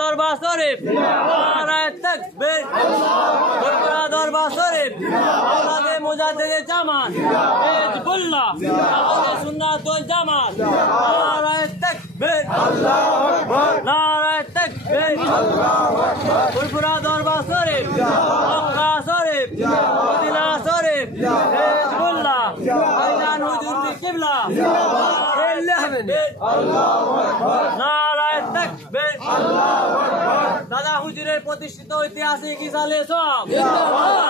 দরবার শরীফ নারায়ে তাকবীর ফুরফুরা দরবার শরীফ আওলাদে মুজাদ্দিদে জামাত হিজবুল্লাহ আহলে সুন্নাত ওয়াল জামাত নারায়ে তাকবীর আল্লাহু আকবার নারায়ে তাকবীর আল্লাহু আকবার ফুরফুরা দরবার শরীফ মক্কা শরীফ মদিনা শরীফ হিজবুল্লাহ আইলান হুজুর পীর কিবলা আল্লাহু আকবার নারায়ে তাকবীর আল্লাহু আকবার দাদা হুজুরের প্রতিষ্ঠিত ঐতিহাসিক ইসালে সওয়াব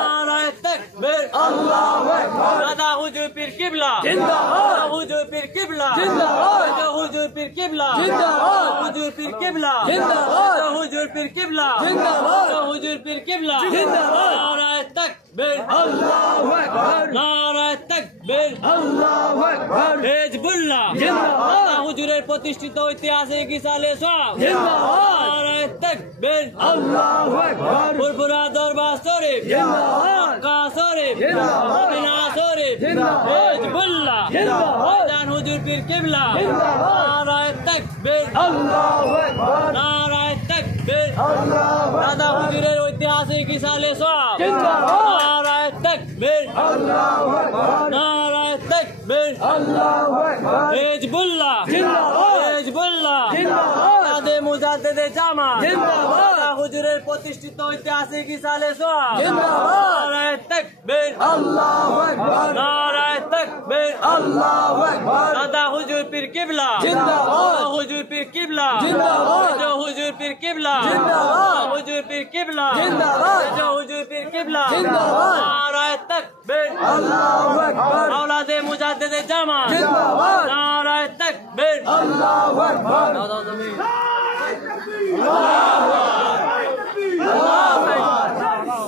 নারায়ে তাকবীর আল্লাহু আকবার দাদা হুজুর পীর কিবলা জিন্দাবাদ হুজুর পীর কিবলা জিন্দাবাদ হুজুর পীর কিবলা জিন্দাবাদ হুজুর পীর কিবলা জিন্দাবাদ হুজুর পীর কিবলা জিন্দাবাদ হুজুর পীর কিবলা জিন্দাবাদ নারায়ে তাকবীর আল্লাহু আকবার নারায়ে তাকবীর আল্লাহু আকবার হিজবুল্লাহ জিন্দাবাদ হুজুরের প্রতিষ্ঠিত ঐতিহাসিক ইসালে সওয়াব জিন্দাবাদ নারায়ে তাকবীর আল্লাহু আকবার ফুরফুরা দরবার শরীফ জিন্দাবাদ মক্কা শরীফ জিন্দাবাদ মদিনা শরীফ জিন্দাবাদ হিজবুল্লাহ জিন্দাবাদ আইলান হুজুর পীর কিবলা জিন্দাবাদ নারায়ে তাকবীর আল্লাহু আকবার নারায়ে তাকবীর আল্লাহু আকবার দাদা হুজুরের ঐতিহাসিক ইসালে সওয়াব জিন্দাবাদ নারায়ে তাকবীর আল্লাহু আকবার নারায়ে তাকবীর আল্লাহু আকবার হিজবুল্লাহ জিন্দাবাদ হিজবুল্লাহ জিন্দাবাদ আওলাদে মুজাদ্দিদে জামাত জিন্দাবাদ হুজুরের প্রতিষ্ঠিত ঐতিহাসিক ইসালে সওয়াব জিন্দাবাদ নারায়ে তাকবীর আল্লাহু আকবার নারায়ে তাকবীর আল্লাহু আকবার দাদা হুজুর পীর কিবলা জিন্দাবাদ হুজুর পীর কিবলা জিন্দাবাদ হুজুর পীর কিবলা জিন্দাবাদ হুজুর পীর কিবলা জিন্দাবাদ হুজুর পীর কিবলা জিন্দাবাদ নারায়ে তাকবীর আল্লাহু আকবার আওলাদে মুজাদ্দিদে জামাত জিন্দাবাদ নারায়ে তাকবীর আল্লাহু আকবার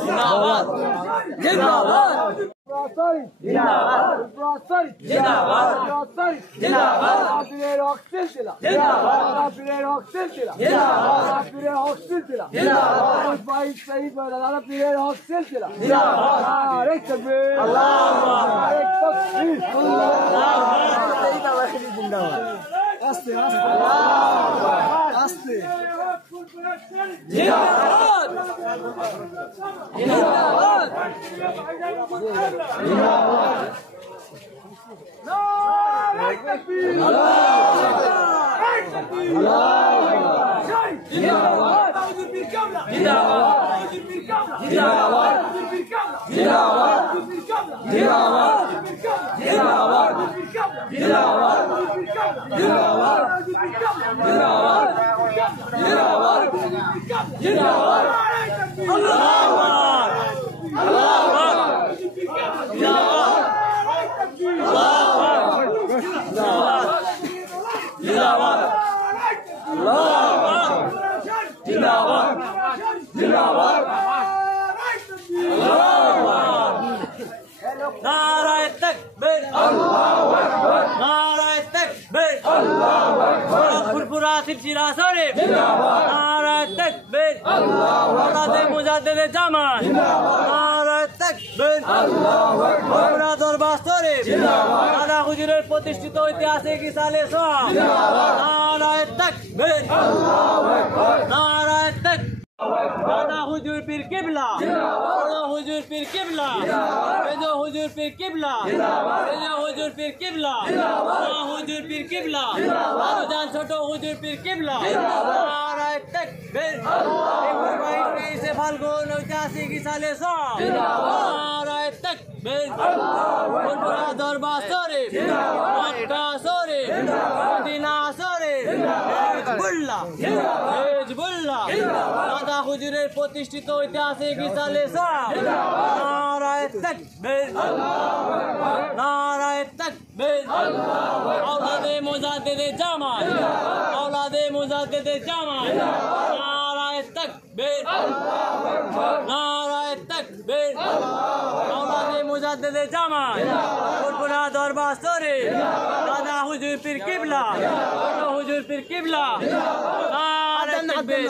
জিন্দাবাদ জিন্দাবাদ জিন্দাবাদ জিন্দাবাদ জিন্দাবাদ পীরের অক্সিল ছিল জিন্দাবাদ পীরের অক্সিল ছিল জিন্দাবাদ পীরের অক্সিল ছিল জিন্দাবাদ ভাই শহীদ দাদা পীরের অক্সিল ছিল জিন্দাবাদ আরেক তাকবীর আল্লাহু আকবার আরেক তাকবীর জিন্দাবাদ আস্তে আস্তে আস্তে জিন্দাবাদ জিন্দাবাদ জিন্দাবাদ আরেক তাকবীর জিন্দাবাদ হুজুর পীর কামলা জিন্দাবাদ হুজুর পীর কামলা জিন্দাবাদ হুজুর পীর কামলা জিন্দাবাদ হুজুর পীর কামলা জিন্দাবাদ হুজুর পীর কামলা জিন্দাবাদ হুজুর পীর কামলা জিন্দাবাদ হুজুর পীর কামলা জিন্দাবাদ হুজুর পীর কামলা জিন্দাবাদ জিন্দাবাদ জিন্দাবাদ আল্লাহু আকবার আল্লাহু আকবার জিন্দাবাদ আল্লাহু আকবার জিন্দাবাদ আল্লাহু আকবার জিন্দাবাদ জিন্দাবাদ আল্লাহু আকবার নারায়ে তাকবীর আল্লাহু আকবার নারায়ে তাকবীর আল্লাহু আকবার ফুরফুরা সিলসিলা শরীফ জিন্দাবাদ নারায়ে তাকবীর আল্লাহু আকবার আওলাদে মুজাদ্দিদে জামাত জিন্দাবাদ নারায়ে তাকবীর আল্লাহু আকবার ফুরফুরা দরবার শরীফ জিন্দাবাদ দাদা হুজুরের প্রতিষ্ঠিত ঐতিহাসিক ইসালে সওয়াব জিন্দাবাদ নারায়ে তাকবীর আল্লাহু আকবার নারায়ে তাকবীর দাদা হুজুর পীর কিবলা জিন্দাবাদ হুজুর পীর কিবলা জিন্দাবাদ হুজুর পীর কিবলা জিন্দাবাদ হুজুর পীর কিবলা জিন্দাবাদ হুজুর পীর কিবলা জিন্দাবাদ জান ছোট হুজুর পীর কিবলা জিন্দাবাদ নারায়ে তাকবীর আল্লাহু আকবার 23 ফাল্গুন 85 সালে সওয়াব জিন্দাবাদ নারায়ে তাকবীর আল্লাহু আকবার দরবার শরীফ জিন্দাবাদ মক্কা শরীফ জিন্দাবাদ মদিনা শরীফ হিজবুল্লাহ হিজবুল্লাহ দাদা হুজুরের প্রতিষ্ঠিত ঐতিহাসিক ইসালে সওয়াব নারায়ে তাকবীর আল্লাহু আকবার নারায়ে তাকবীর আল্লাহু আকবার আওলাদে মুজাদ্দিদে জামাত আওলাদে মুজাদ্দিদে জামাত নারায়ে তাকবীর আল্লাহু আকবার নারায়ে তাকবীর আওলাদে মুজাদ্দিদে জামাত ফুরফুরা দরবার শরীফ দাদা হুজুর পীর কিবলা হুজুর পীর কিবলা নারায়ে তাকবীর